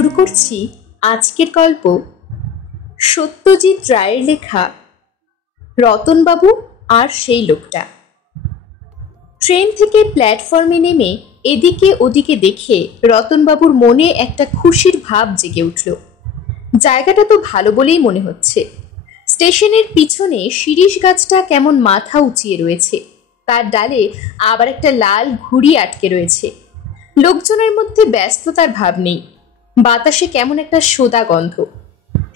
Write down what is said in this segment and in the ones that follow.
শুরু করছি আজকের গল্প সত্যজিৎ রায়ের লেখা রতনবাবু আর সেই লোকটা। ট্রেন থেকে প্ল্যাটফর্মে নেমে এদিকে ওদিকে দেখে রতনবাবুর মনে একটা খুশির ভাব জেগে উঠল। জায়গাটা তো ভালো বলেই মনে হচ্ছে। স্টেশনের পিছনে শিরীষ গাছটা কেমন মাথা উঁচিয়ে রয়েছে, তার ডালে আবার একটা লাল ঘুড়ি আটকে রয়েছে। লোকজনের মধ্যে ব্যস্ততার ভাব নেই, বাতাসে কেমন একটা সোদা গন্ধ।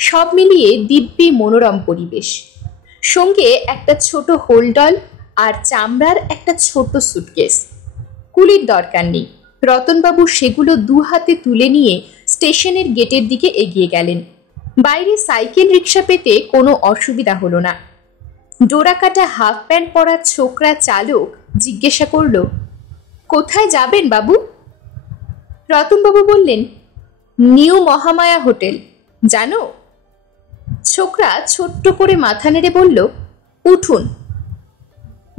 সব মিলিয়ে দিব্যি মনোরম পরিবেশ। সঙ্গে একটা ছোট হোলডল আর চামড়ার একটা ছোট সুটকেস। কুলির দরকার নেই, রতনবাবু সেগুলো দু হাতে তুলে নিয়ে স্টেশনের গেটের দিকে এগিয়ে গেলেন। বাইরে সাইকেল রিক্সা পেতে কোনো অসুবিধা হলো না। ডোরাকাটা হাফ প্যান্ট পরা ছোকরা চালক জিজ্ঞাসা করল, কোথায় যাবেন বাবু? রতনবাবু বললেন, নিউ মহামায়া হোটেল, জানো? ছোকরা ছোট্ট করে মাথা নেড়ে বলল, উঠুন।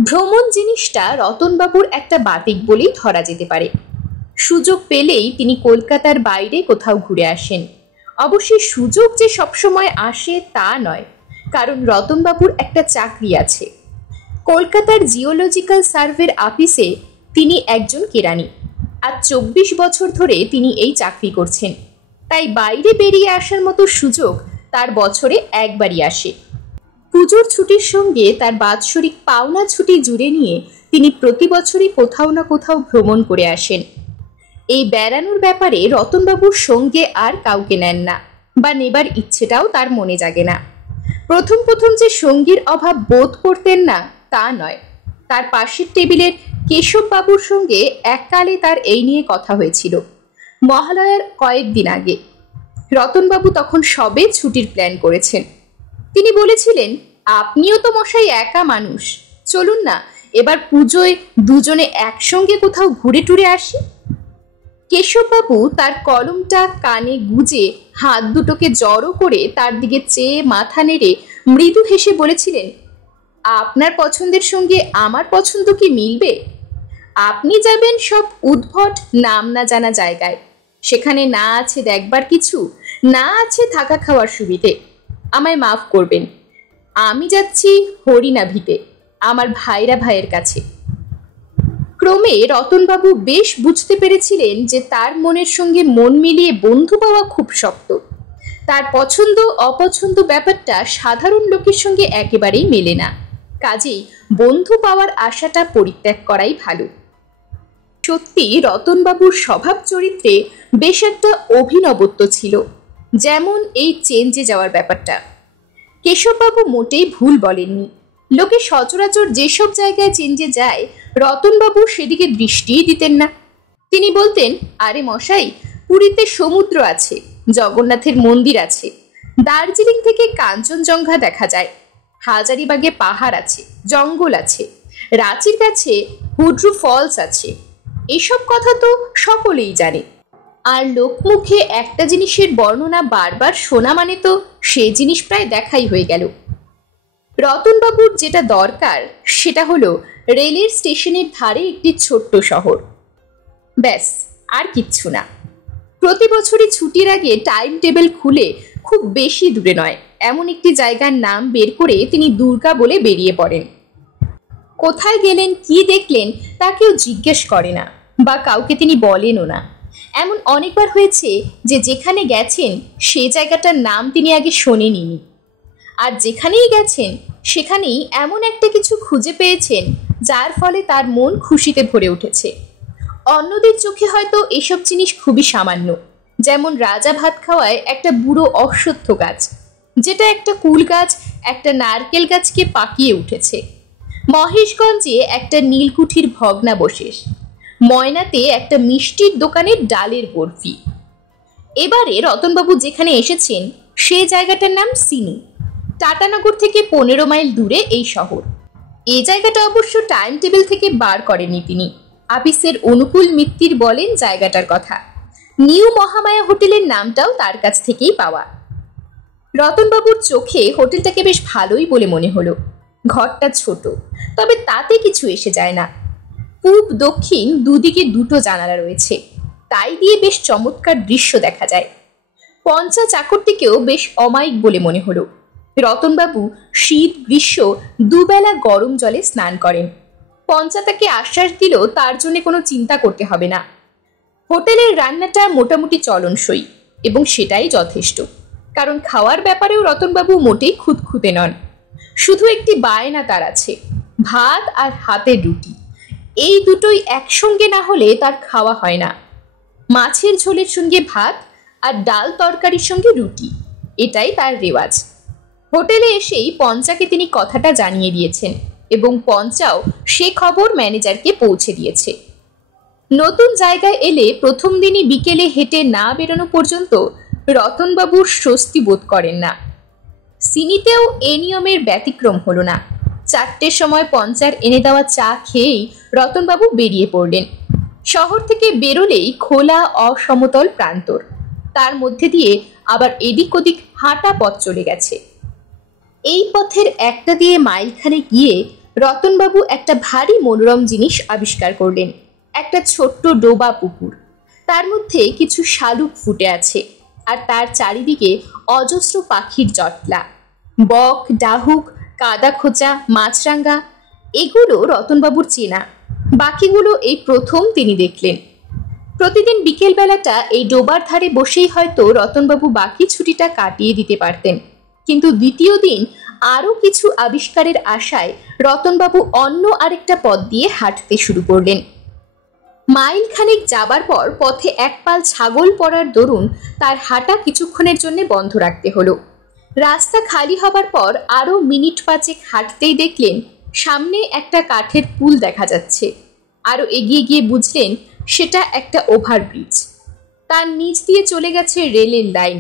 ভ্রমণ জিনিসটা রতনবাবুর একটা বাতিক বলেই ধরা যেতে পারে। সুযোগ পেলেই তিনি কলকাতার বাইরে কোথাও ঘুরে আসেন। অবশ্যই সুযোগ যে সবসময় আসে তা নয়, কারণ রতনবাবুর একটা চাকরি আছে। কলকাতার জিওলজিক্যাল সার্ভের অফিসে তিনি একজন কেরানি। আর 24 বছর ধরে তিনি এই চাকরি করছেন। তাই বাইরে বেরিয়ে আসার মতো সুযোগ তার বছরে একবারই আসে। পুজোর ছুটির সঙ্গে তার বাৎসরিক পাওনা ছুটি জুড়ে নিয়ে তিনি প্রতি বছরই কোথাও না কোথাও ভ্রমণ করে আসেন। এই বেড়ানোর ব্যাপারে রতনবাবুর সঙ্গে আর কাউকে নেন না, বা নেবার ইচ্ছেটাও তার মনে জাগে না। প্রথম প্রথম যে সঙ্গীর অভাব বোধ করতেন না তা নয়, তার পাশের টেবিলের কেশববাবুর সঙ্গে এককালে তার এই নিয়ে কথা হয়েছিল মহালয়ার কয়েকদিন আগে। রতনবাবু তখন সবে ছুটির প্ল্যান করেছেন। তিনি বলেছিলেন, আপনিও তো মশাই একা মানুষ, চলুন না এবার পুজোয় দুজনে একসঙ্গে কোথাও ঘুরে টুরে আসি। কেশববাবু তার কলমটা কানে গুজে হাত দুটোকে জড়ো করে তার দিকে চেয়ে মাথা নেড়ে মৃদু হেসে বলেছিলেন, আপনার পছন্দের সঙ্গে আমার পছন্দ কি মিলবে? আপনি যাবেন সব উদ্ভট নাম না জানা জায়গায়, সেখানে না আছে দেখবার কিছু, না আছে থাকা খাওয়ার সুবিধে। আমায় মাফ করবেন, আমি যাচ্ছি হরিণাভিতে, আমার ভাইয়ের কাছে। ক্রমে রতনবাবু বেশ বুঝতে পেরেছিলেন যে তার মনের সঙ্গে মন মিলিয়ে বন্ধু পাওয়া খুব শক্ত। তার পছন্দ অপছন্দ ব্যাপারটা সাধারণ লোকের সঙ্গে একেবারেই মেলে না। কাজেই বন্ধু পাওয়ার আশাটা পরিত্যাগ করাই ভালো। সত্যি রতনবাবুর স্বভাব চরিত্রে বেশ একটা অভিনবত্ব ছিল, যেমন এই চেঞ্জে যাওয়ার ব্যাপারটা। কেশববাবু মোটেই ভুল বলেননি। লোকে সচরাচর যেসব জায়গায় চেঞ্জে যায়, রতনবাবু সেদিকে দৃষ্টিই দিতেন না। তিনি বলতেন, আরে মশাই, পুরীতে সমুদ্র আছে, জগন্নাথের মন্দির আছে, দার্জিলিং থেকে কাঞ্চনজঙ্ঘা দেখা যায়, হাজারিবাগে পাহাড় আছে, জঙ্গল আছে, রাঁচির কাছে হুড্রু ফলস আছে। এসব কথা তো সকলেই জানে। আর লোকমুখে একটা জিনিসের বর্ণনা বারবার শোনা মানে তো সে জিনিস প্রায় দেখাই হয়ে গেল। রতনবাবুর যেটা দরকার সেটা হলো রেলের স্টেশনের ধারে একটি ছোট্ট শহর, ব্যাস, আর কিচ্ছু না। প্রতি বছরই ছুটির আগে টাইম টেবিল খুলে খুব বেশি দূরে নয় এমন একটি জায়গার নাম বের করে তিনি দুর্গা বলে বেরিয়ে পড়েন। কোথায় গেলেন, কি দেখলেন তা কেউ জিজ্ঞেস করে না, বা কাউকে তিনি বলেনও না। এমন অনেকবার হয়েছে যে যেখানে গেছেন সে জায়গাটার নাম তিনি আগে শোনেননি, আর যেখানেই গেছেন সেখানেই এমন একটা কিছু খুঁজে পেয়েছেন যার ফলে তার মন খুশিতে ভরে উঠেছে। অন্যদের চোখে হয়তো এসব জিনিস খুবই সামান্য, যেমন রাজা ভাত খাওয়ায় একটা বুড়ো অশ্বত্থ গাছ, যেটা একটা কুল গাছ একটা নারকেল গাছকে পাকিয়ে উঠেছে, মহেশগঞ্জে একটা নীলকুঠির ভগ্নাবশেষ, ময়নাতে একটা মিষ্টির দোকানের ডালের বরফি। এবারে রতনবাবু যেখানে এসেছেন সে জায়গাটার নাম সিনি। টাটানগর থেকে 15 মাইল দূরে এই শহর। এই জায়গাটা অবশ্য টাইম টেবিল থেকে বার করেননি তিনি, আপিসের অনুকূল মিত্তির বলেন জায়গাটার কথা। নিউ মহামায়া হোটেলের নামটাও তার কাছ থেকেই পাওয়া। রতনবাবুর চোখে হোটেলটাকে বেশ ভালোই বলে মনে হলো। ঘরটা ছোট, তবে তাতে কিছু এসে যায় না। পূব দক্ষিণ দুদিকে দুটো জানালা রয়েছে, তাই দিয়ে বেশ চমৎকার দৃশ্য দেখা যায়। পঞ্চা চাকরটিকেও বেশ অমায়িক বলে মনে হলো। রতনবাবু শীত গ্রীষ্ম দুবেলা গরম জলে স্নান করেন। পঞ্চা তাকে আশ্বাস দিল তার জন্য কোনো চিন্তা করতে হবে না। হোটেলের রান্নাটা মোটামুটি চলনসই এবং সেটাই যথেষ্ট, কারণ খাওয়ার ব্যাপারেও রতনবাবু মোটেই খুঁতখুঁতে নন। শুধু একটি বায়না তার আছে, ভাত আর হাতের রুটি। এই দুটোই একসঙ্গে না হলে তার খাওয়া হয় না। মাছের ঝোলের সঙ্গে ভাত আর ডাল তরকারির সঙ্গে রুটি, এটাই তার রেওয়াজ। হোটেলে এসেই পঞ্চাকে তিনি কথাটা জানিয়ে দিয়েছেন এবং পঞ্চাও সে খবর ম্যানেজারকে পৌঁছে দিয়েছে। নতুন জায়গায় এলে প্রথম দিনই বিকেলে হেঁটে না বেরোনো পর্যন্ত রতনবাবুর স্বস্তি বোধ করেন না। সিনিতেও এ নিয়মের ব্যতিক্রম হলো না। 4টের সময় পঞ্চার এনে দেওয়া চা খেয়েই রতনবাবু বেরিয়ে পড়লেন। শহর থেকে বেরোলেই খোলা অসমতল প্রান্তর, তার মধ্যে দিয়ে আবার এদিক ওদিক হাঁটা পথ চলে গেছে। এই পথের একটা দিয়ে মাইলখানে গিয়ে রতনবাবু একটা ভারী মনোরম জিনিস আবিষ্কার করলেন। একটা ছোট্ট ডোবা পুকুর, তার মধ্যে কিছু শালুক ফুটে আছে, আর তার চারিদিকে অজস্র পাখির জটলা। বক, ডাহুক, কাদা খোঁচা, মাছরাঙ্গা, এগুলো রতনবাবুর চেনা। বাকিগুলো এই প্রথম তিনি দেখলেন। প্রতিদিন বিকেলবেলাটা এই ডোবার ধারে বসেই হয়তো রতনবাবু বাকি ছুটিটা কাটিয়ে দিতে পারতেন, কিন্তু দ্বিতীয় দিন আরও কিছু আবিষ্কারের আশায় রতনবাবু অন্য আরেকটা পথ দিয়ে হাঁটতে শুরু করলেন। মাইল খানেক যাবার পর পথে এক পাল ছাগল পড়ার দরুন তার হাঁটা কিছুক্ষণের জন্য বন্ধ রাখতে হলো। রাস্তা খালি হবার পর আরও মিনিট 5 হাঁটতেই দেখলেন সামনে একটা কাঠের পুল দেখা যাচ্ছে। আরও এগিয়ে গিয়ে বুঝলেন সেটা একটা ওভারব্রিজ। তার নিচ দিয়ে চলে গেছে রেলের লাইন।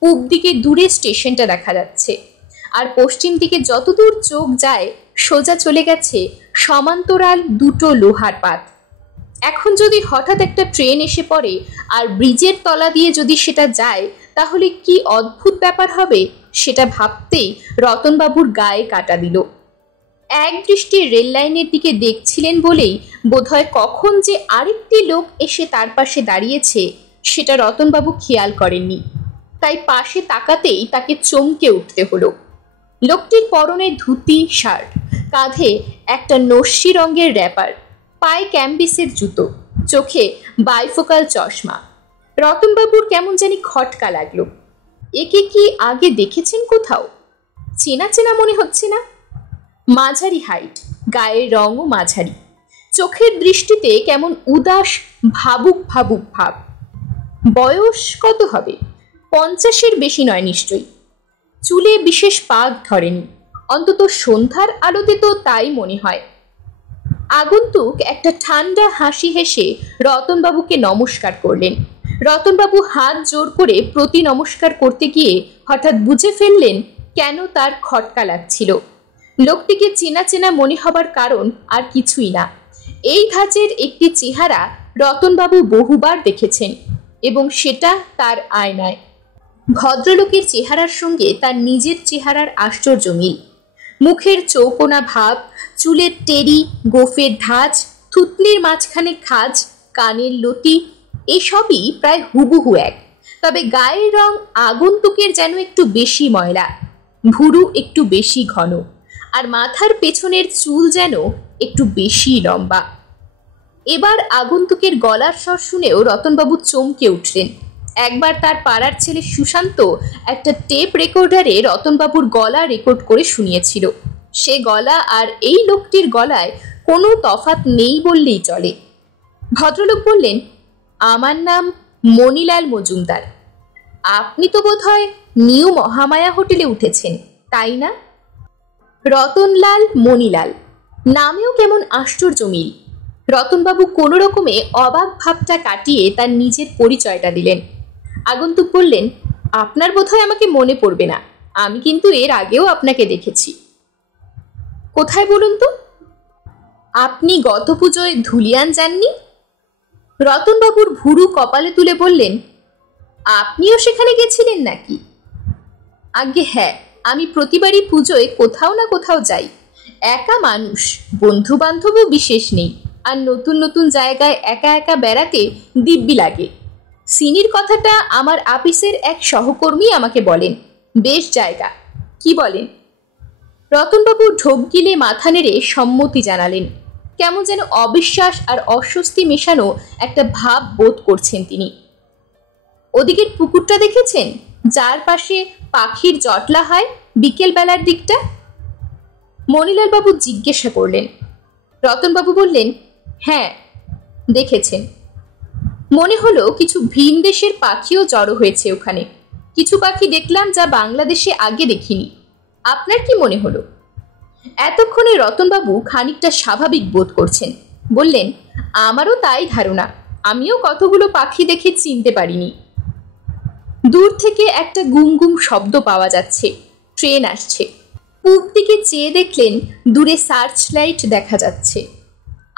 পূব দিকে দূরে স্টেশনটা দেখা যাচ্ছে, আর পশ্চিম দিকে যতদূর চোখ যায় সোজা চলে গেছে সমান্তরাল দুটো লোহার পাত। এখন যদি হঠাৎ একটা ট্রেন এসে পড়ে আর ব্রিজের তলা দিয়ে যদি সেটা যায়, তাহলে কি অদ্ভুত ব্যাপার হবে সেটা ভাবতেই রতনবাবুর গায়ে কাটা দিল। এক দৃষ্টি রেল লাইনের দিকে দেখছিলেন বলেই বোধহয় কখন যে আরেকটি লোক এসে তার পাশে দাঁড়িয়েছে সেটা রতনবাবু খেয়াল করেননি। তাই পাশে তাকাতেই তাকে চমকে উঠতে হলো। লোকটির পরনে ধুতি শার্ট, কাঁধে একটা নস্যি রঙের র্যাপার, পায়ে ক্যাম্বিসের জুতো, চোখে বাইফোকাল চশমা। রতনবাবুর কেমন জানি খটকা লাগলো। একে কি আগে দেখেছেন কোথাও? চেনা চেনা মনে হচ্ছে না। মাঝারি হাইট, গায়ের রঙও মাঝারি, চোখের দৃষ্টিতে কেমন উদাস ভাবুক ভাবুক ভাব। বয়স কত হবে? 50-এর বেশি নয় নিশ্চয়ই। চুলে বিশেষ পাক ধরেনি, অন্তত সন্ধ্যার আলোতে তো তাই মনে হয়। আগন্তুক একটা ঠান্ডা হাসি হেসে রতনবাবুকে নমস্কার করলেন। রতনবাবু হাত জোর করে প্রতি নমস্কার করতে গিয়ে হঠাৎ বুঝে ফেললেন কেন তার খটকা লাগছিল। লোকটিকে চেনা চেনা মনে হবার কারণ আর কিছুই না। এই ধাঁচের একটি চেহারা রতনবাবু বহুবার দেখেছেন, এবং সেটা তার আয়নায়। ভদ্রলোকের চেহারার সঙ্গে তার নিজের চেহারার আশ্চর্য মিল। মুখের চৌকোনা ভাব, চুলের টেরি, গোফের ধাঁচ, থুতনির মাঝখানে খাজ, কানের লতি, এসবই প্রায় হুবহু এক। তবে গায়ের রং আগন্তুকের যেন একটু বেশি ময়লা, ভুরু একটু বেশি ঘন, আর মাথার পেছনের চুল যেন একটু বেশি লম্বা। এবার আগন্তুকের গলার স্বর শুনেও রতনবাবু চমকে উঠলেন। একবার তার পাড়ার ছেলে সুশান্ত একটা টেপ রেকর্ডারে রতনবাবুর গলা রেকর্ড করে শুনিয়েছিল। সে গলা আর এই লোকটির গলায় কোনো তফাৎ নেই বললেই চলে। ভদ্রলোক বললেন, আমার নাম মণিলাল মজুমদার। আপনি তো বোধহয় নিউ মহামায়া হোটেলে উঠেছেন, তাই না? রতনলাল মণিলাল, নামেও কেমন আশ্চর্য মিল। রতনবাবু কোনো রকমে অবাক ভাবটা কাটিয়ে তার নিজের পরিচয়টা দিলেন। আগন্তুক বললেন, আপনার বোধহয় আমাকে মনে পড়বে না, আমি কিন্তু এর আগেও আপনাকে দেখেছি। কোথায় বলুন তো? আপনি গত পুজোয় ধুলিয়ান যাননি? রতনবাবুর ভুরু কপালে তুলে বললেন, আপনিও সেখানে গেছিলেন নাকি? আগে হ্যাঁ, আমি প্রতিবারই পুজোয় কোথাও না কোথাও যাই। একা মানুষ, বন্ধু বান্ধবও বিশেষ নেই, আর নতুন নতুন জায়গায় একা একা বেড়াতে দিব্যি লাগে। সিনির কথাটা আমার আপিসের এক সহকর্মী আমাকে বলেন। বেশ জায়গা, কি বলেন? রতনবাবু ঢোক গিলে মাথা নেড়ে সম্মতি জানালেন। কেমন যেন অবিশ্বাস আর অস্বস্তি মেশানো একটা ভাব বোধ করছেন তিনি। ওদিকের পুকুরটা দেখেছেন, যার পাশে পাখির জটলা হয় বিকেল বেলার দিকটা? মণিলাল বাবু জিজ্ঞাসা করলেন। রতনবাবু বললেন, হ্যাঁ দেখেছেন। মনে হলো কিছু ভিন দেশের পাখিও জড়ো হয়েছে ওখানে। কিছু পাখি দেখলাম যা বাংলাদেশে আগে দেখিনি। আপনার কি মনে হলো? এতক্ষণে রতনবাবু খানিকটা স্বাভাবিক বোধ করছেন। বললেন, আমারও তাই ধারণা। আমিও কতগুলো পাখি দেখে চিনতে পারিনি। দূর থেকে একটা গুম গুম শব্দ পাওয়া যাচ্ছে। ট্রেন আসছে। পূব দিকে চেয়ে দেখলেন দূরে সার্চ লাইট দেখা যাচ্ছে।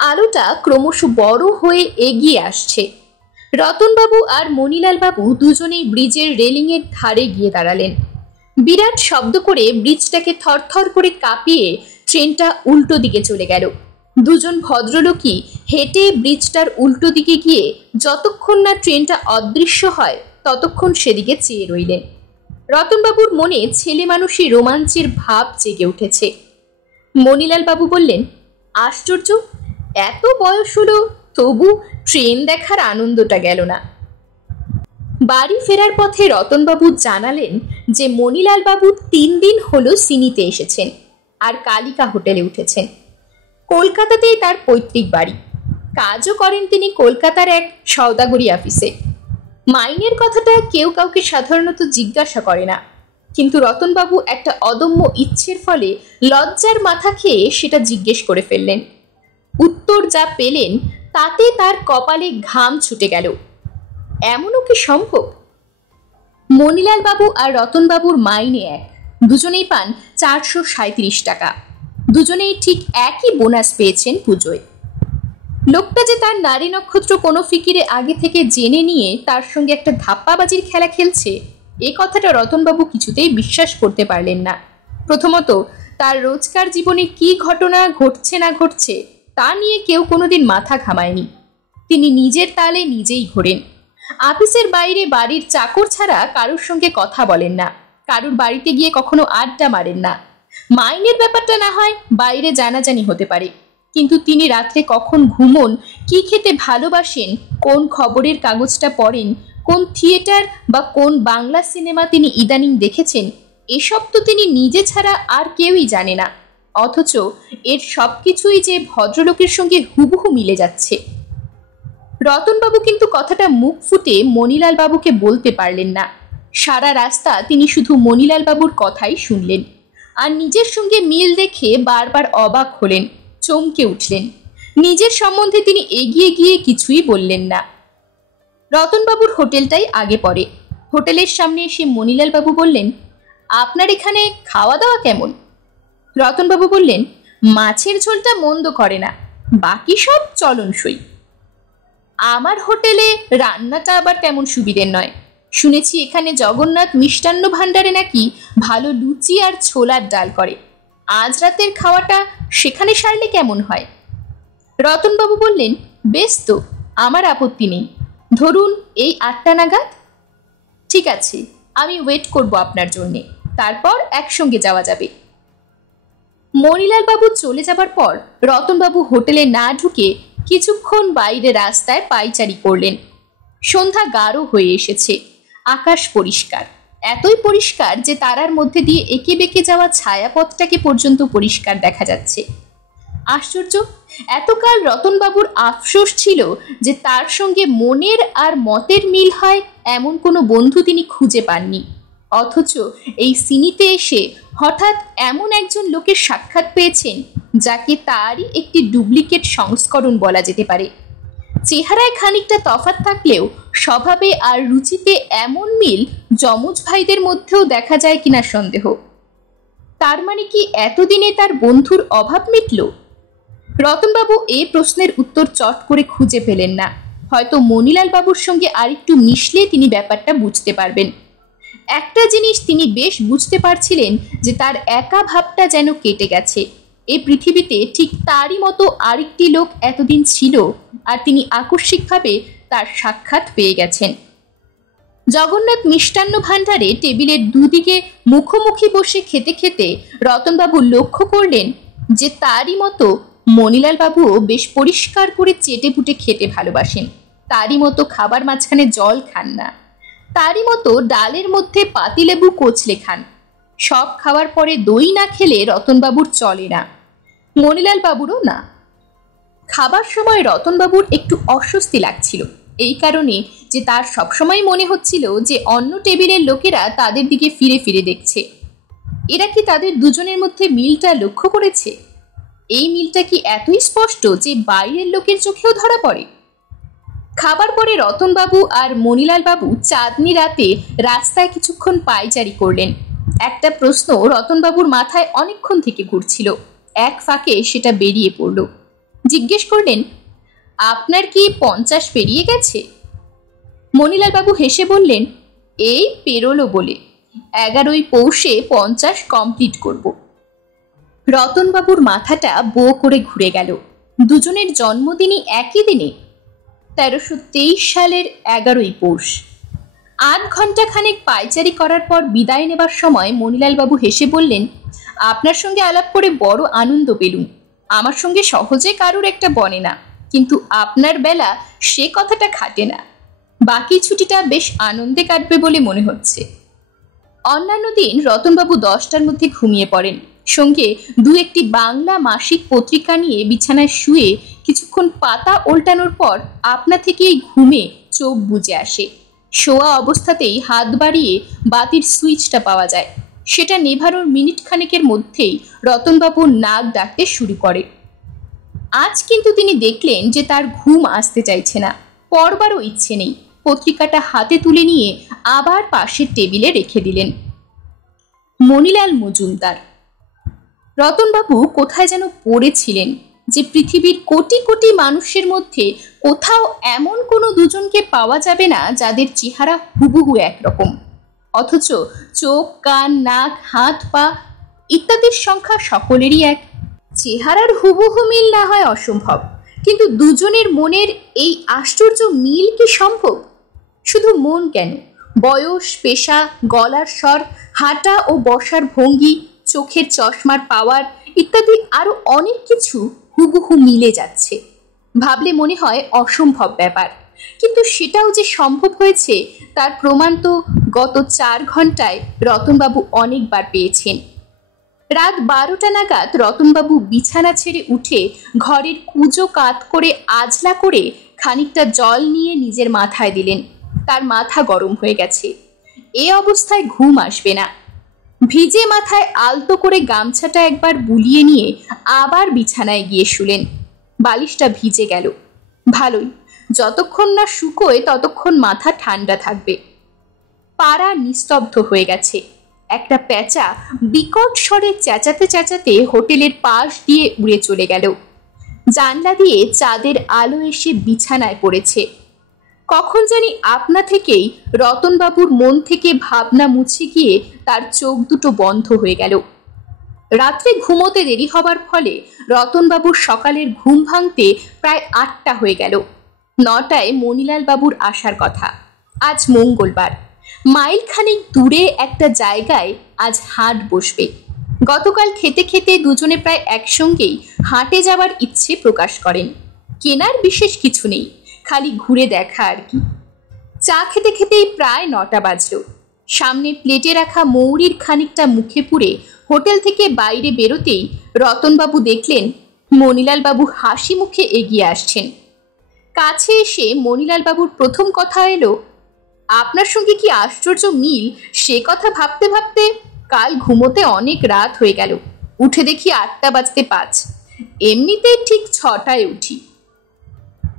আলোটা ক্রমশ বড় হয়ে এগিয়ে আসছে। রতনবাবু আর মণিলাল বাবু দুজনেই ব্রিজের রেলিংয়ের ধারে গিয়ে দাঁড়ালেন। বিরাট শব্দ করে ব্রিজটাকে থরথর করে কাঁপিয়ে ট্রেনটা উল্টো দিকে চলে গেল। দুজন ভদ্রলোকই হেঁটে ব্রিজটার উল্টো দিকে গিয়ে যতক্ষণ না ট্রেনটা অদৃশ্য হয় ততক্ষণ সেদিকে চেয়ে রইলেন। রতনবাবুর মনে ছেলে মানুষই রোমাঞ্চের ভাব জেগে উঠেছে। মণিলাল বাবু বললেন, আশ্চর্য, এত বয়স হলো তবু ট্রেন দেখার আনন্দটা গেল না। বাড়ি ফেরার পথে রতনবাবু জানালেন যে মণিলাল বাবু 3 দিন হলো সিনিতে এসেছেন আর কালিকা হোটেলে উঠেছেন। কলকাতাতেই তার পৈতৃক বাড়ি। কাজও করেন তিনি কলকাতার এক সওদাগরি অফিসে। মাইনের কথাটা কেউ কাউকে সাধারণত জিজ্ঞাসা করে না, কিন্তু রতনবাবু একটা অদম্য ইচ্ছের ফলে লজ্জার মাথা খেয়ে সেটা জিজ্ঞেস করে ফেললেন। উত্তর যা পেলেন তাতে তার কপালে ঘাম ছুটে গেল। এমনও কি সম্ভব? মণিলাল বাবু আর রতনবাবুর মাইনে এক। দুজনেই পান 437 টাকা। দুজনেই ঠিক একই বোনাস পেয়েছেন পুজোয়। লোকটা যে তার নারী নক্ষত্র কোনো ফিকিরে আগে থেকে জেনে নিয়ে তার সঙ্গে একটা ধাপ্পাবাজির খেলা খেলছে, এ কথাটা রতনবাবু কিছুতেই বিশ্বাস করতে পারলেন না। প্রথমত, তার রোজকার জীবনে কি ঘটনা ঘটছে না ঘটছে তা নিয়ে কেউ কোনোদিন মাথা ঘামায়নি। তিনি নিজের তালে নিজেই ঘোরেন। আপিসের বাইরে বাড়ির চাকর ছাড়া কারোর সঙ্গে কথা বলেন না, কারোর বাড়িতে গিয়ে কখনো আড্ডা মারেন না। মাইনের ব্যাপারটা না হয় বাইরে জানাজানি হতে পারে, কিন্তু তিনি রাত্রে কখন ঘুমোন, কি খেতে ভালোবাসেন, কোন খবরের কাগজটা পড়েন, কোন থিয়েটার বা কোন বাংলা সিনেমা তিনি ইদানিং দেখেছেন, এসব তো তিনি নিজে ছাড়া আর কেউই জানে না। অথচ এর সবকিছুই যে ভদ্রলোকের সঙ্গে হুবহু মিলে যাচ্ছে। রতনবাবু কিন্তু কথাটা মুখ ফুটে মণিলাল বাবুকে বলতে পারলেন না। সারা রাস্তা তিনি শুধু মণিলাল বাবুর কথাই শুনলেন, আর নিজের সঙ্গে মিল দেখে বারবার অবাক হলেন, চমকে উঠলেন। নিজের সম্বন্ধে তিনি এগিয়ে গিয়ে কিছুই বললেন না। রতনবাবুর হোটেলটাই আগে পড়ে। হোটেলের সামনে এসে মণিলাল বাবু বললেন, আপনার এখানে খাওয়া দাওয়া কেমন? রতনবাবু বললেন, মাছের ঝোলটা মন্দ করে না, বাকি সব চলনসই। আমার হোটেলে রান্নাটা আবার তেমন সুবিধের নয়। শুনেছি এখানে জগন্নাথ মিষ্টান্ন ভাণ্ডারে নাকি ভালো লুচি আর ছোলার ডাল করে। আজ রাতের খাওয়াটা সেখানে সারলে কেমন হয়? রতনবাবু বললেন, বেশ তো, আমার আপত্তি নেই। ধরুন এই 8টা নাগাদ। ঠিক আছে, আমি ওয়েট করব আপনার জন্যে, তারপর একসঙ্গে যাওয়া যাবে। মণিলাল বাবু চলে যাবার পর রতনবাবু হোটেলে না ঢুকে কিছুক্ষণ বাইরে রাস্তায় পায়চারি করলেন। সন্ধ্যা গাঢ় হয়ে এসেছে। আকাশ পরিষ্কার, এতই পরিষ্কার যে তারার মধ্যে দিয়ে এঁকে বেঁকে যাওয়া ছায়াপথটাকে পর্যন্ত পরিষ্কার দেখা যাচ্ছে। আশ্চর্য, এতকাল রতনবাবুর আফসোস ছিল যে তার সঙ্গে মনের আর মতের মিল হয় এমন কোনো বন্ধু তিনি খুঁজে পাননি। অথচ এই সিনিতে এসে হঠাৎ এমন একজন লোকের সাক্ষাৎ পেয়েছেন যাকে তারই একটি ডুপ্লিকেট সংস্করণ বলা যেতে পারে। চেহারায় খানিকটা তফাৎ থাকলেও স্বভাবে আর রুচিতে এমন মিল যমজ ভাইদের মধ্যেও দেখা যায় কিনা সন্দেহ। তার মানে কি এতদিনে তার বন্ধুর অভাব মিটল? রতনবাবু এই প্রশ্নের উত্তর চট করে খুঁজে পেলেন না। হয়তো মণিলাল বাবুর সঙ্গে আরেকটু মিশলে তিনি ব্যাপারটা বুঝতে পারবেন। একটা জিনিস তিনি বেশ বুঝতে পারছিলেন যে তার একা ভাবটা যেন কেটে গেছে। এই পৃথিবীতে ঠিক তারই মতো আরেকটি লোক এতদিন ছিল, আর তিনি আকস্মিকভাবে তার সাক্ষাৎ পেয়ে গেছেন। জগন্নাথ মিষ্টান্ন ভাণ্ডারে টেবিলের দুদিকে মুখোমুখি বসে খেতে খেতে রতনবাবু লক্ষ্য করলেন যে তারই মতো মণিলাল বাবুও বেশ পরিষ্কার করে চেটেপুটে খেতে ভালোবাসেন। তারই মতো খাবার মাঝখানে জল খান না, তারই মতো ডালের মধ্যে পাতিলেবু কোচলে খান। সব খাওয়ার পরে দই না খেলে রতনবাবুর চলে না, মণিলাল বাবুরও না। খাবার সময় রতনবাবুর একটু অস্বস্তি লাগছিল, এই কারণে যে তার সবসময় মনে হচ্ছিল যে অন্য টেবিলের লোকেরা তাদের দিকে ফিরে ফিরে দেখছে। এরা কি তাদের দুজনের মধ্যে মিলটা লক্ষ্য করেছে? এই মিলটা কি এতই স্পষ্ট যে বাইরের লোকের চোখেও ধরা পড়ে? খাবার পরে রতনবাবু আর মণিলাল বাবু চাঁদনি রাতে রাস্তায় কিছুক্ষণ পায়চারি করলেন। একটা প্রশ্ন রতনবাবুর মাথায় অনেকক্ষণ থেকে ঘুরছিল, এক ফাঁকে সেটা বেরিয়ে পড়ল। জিজ্ঞেস করলেন, আপনার কি 50 পেরিয়ে গেছে? মণিলাল বাবু হেসে বললেন, এই পেরোলো বলে, 11ই পৌষে 50 কমপ্লিট করব। রতনবাবুর মাথাটা বো করে ঘুরে গেল। দুজনের জন্মদিনই একই দিনে, 1323 সালের 11ই পৌষ। 8 ঘন্টা খানেক পায়চারি করার পর বিদায় নেবার সময় মণিলাল বাবু হেসে বললেন, আপনার সঙ্গে আলাপ করে বড় আনন্দ পেলুম। আমার সঙ্গে সহজে কারুর একটা বনে না, কিন্তু আপনার বেলা সে কথাটা খাটে না। বাকি ছুটিটা বেশ আনন্দে কাটবে বলে মনে হচ্ছে। অন্যান্য দিন রতনবাবু 10টার মধ্যে ঘুমিয়ে পড়েন, সঙ্গে দু একটি বাংলা মাসিক পত্রিকা নিয়ে বিছানায় শুয়ে কিছুক্ষণ পাতা উল্টানোর পর আপনা থেকেই ঘুমে চোখ বুজে আসে। শোয়া অবস্থাতেই হাত বাড়িয়ে বাতির সুইচটা পাওয়া যায়, সেটা নেভানোর মিনিট খানেকের মধ্যেই রতনবাবু নাক ডাকতে শুরু করে। আজ কিন্তু তিনি দেখলেন যে তার ঘুম আসতে চাইছে না, পড়বারও ইচ্ছে নেই। পত্রিকাটা হাতে তুলে নিয়ে আবার পাশের টেবিলে রেখে দিলেন। মণিলাল মজুমদার। রতনবাবু কোথায় যেন পড়েছিলেন যে পৃথিবীর কোটি কোটি মানুষের মধ্যে কোথাও এমন কোনো দুজনকে পাওয়া যাবে না যাদের চেহারা হুবহু একরকম, অথচ চোখ, কান, নাক, হাত, পা ইত্যাদির সংখ্যা সকলেরই এক। চেহারার হুবহু মিল না হয় অসম্ভব, কিন্তু দুজনের মনের এই আশ্চর্য মিল কি সম্ভব? শুধু মন কেন, বয়স, পেশা, গলার স্বর, হাঁটা ও বসার ভঙ্গি, চোখের চশমার পাওয়ার ইত্যাদি আরো অনেক কিছু হুবহু মিলে যাচ্ছে। ভাবলে মনে হয় অসম্ভব ব্যাপার, কিন্তু সেটাও যে সম্ভব হয়েছে তার প্রমাণ তো গত 4 ঘন্টায় রতনবাবু অনেকবার পেয়েছেন। রাত 12টা নাগাদ রতনবাবু বিছানা ছেড়ে উঠে ঘরের কুঁজো কাত করে আজলা করে খানিকটা জল নিয়ে নিজের মাথায় দিলেন। তার মাথা গরম হয়ে গেছে, এ অবস্থায় ঘুম আসবে না। ভিজে মাথায় আলতো করে গামছাটা একবার বুলিয়ে নিয়ে আবার বিছানায় গিয়ে শুলেন। বালিশটা ভিজে গেল, ভালোই, যতক্ষণ না শুকোয় ততক্ষণ মাথা ঠান্ডা থাকবে। পাড়া নিস্তব্ধ হয়ে গেছে। একটা প্যাঁচা বিকট স্বরে চেঁচাতে চেঁচাতে হোটেলের পাশ দিয়ে উড়ে চলে গেল। জানলা দিয়ে চাঁদের আলো এসে বিছানায় পড়েছে। কখন জানি আপনা থেকেই রতনবাবুর মন থেকে ভাবনা মুছে গিয়ে তার চোখ দুটো বন্ধ হয়ে গেল। রাত্রে ঘুমোতে দেরি হবার ফলে রতনবাবুর সকালের ঘুম ভাঙতে প্রায় 8টা হয়ে গেল। 9টায় মণিলাল বাবুর আসার কথা। আজ মঙ্গলবার, মাইল খানিক দূরে একটা জায়গায় আজ হাট বসবে। গতকাল খেতে খেতে দুজনে প্রায় একসঙ্গেই হাটে যাবার ইচ্ছে প্রকাশ করেন। কেনার বিশেষ কিছু নেই, খালি ঘুরে দেখা আর কি। চা খেতে খেতেই প্রায় 9টা বাজল। সামনে প্লেটে রাখা মৌরির খানিকটা মুখে পুরে হোটেল থেকে বাইরে বেরোতেই রতনবাবু দেখলেন মণিলাল বাবু হাসি মুখে এগিয়ে আসছেন। কাছে এসে মণিলাল বাবুর প্রথম কথা এলো, আপনার সঙ্গে কি আশ্চর্য মিল সে কথা ভাবতে ভাবতে কাল ঘুমোতে অনেক রাত হয়ে গেল। উঠে দেখি 8টা বাজতে 5, এমনিতেই ঠিক 6টায় উঠি।